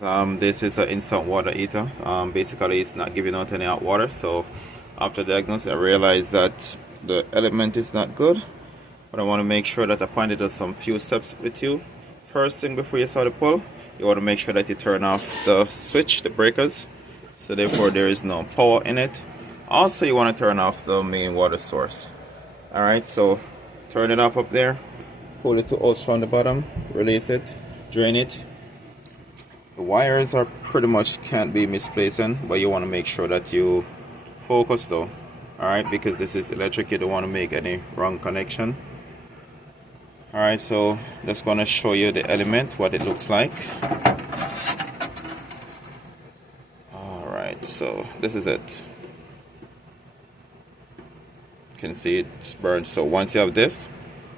This is an instant water heater. Basically it's not giving out any hot water, so after diagnosis I realized that the element is not good, but I want to make sure that I pointed out some few steps with you. First thing, before you start the pull, you want to make sure that you turn off the switch, the breakers, so therefore there is no power in it. Also, you want to turn off the main water source. Alright, so turn it off up there, pull it to hose from the bottom, release it, drain it. The wires are pretty much can't be misplacing, but you want to make sure that you focus though. Alright, because this is electric, you don't want to make any wrong connection. Alright, so just gonna show you the element, what it looks like. Alright, so this is it. You can see it's burned. So once you have this,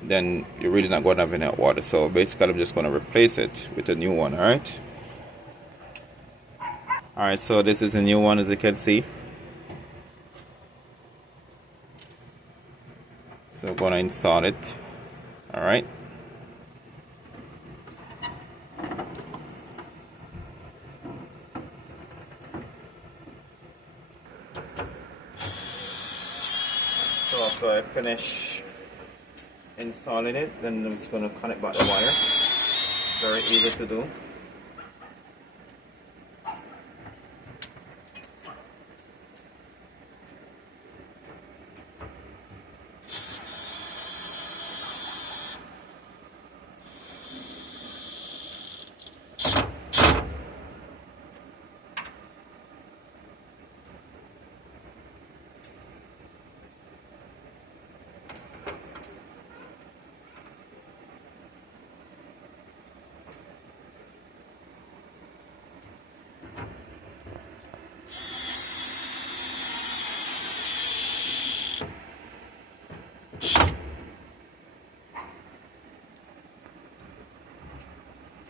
then you're really not going to have any hot water. So basically I'm just going to replace it with a new one. Alright. Alright, so this is a new one, as you can see. So I'm going to install it. Alright. So after I finish installing it, then I'm just going to connect back the wire. Very easy to do.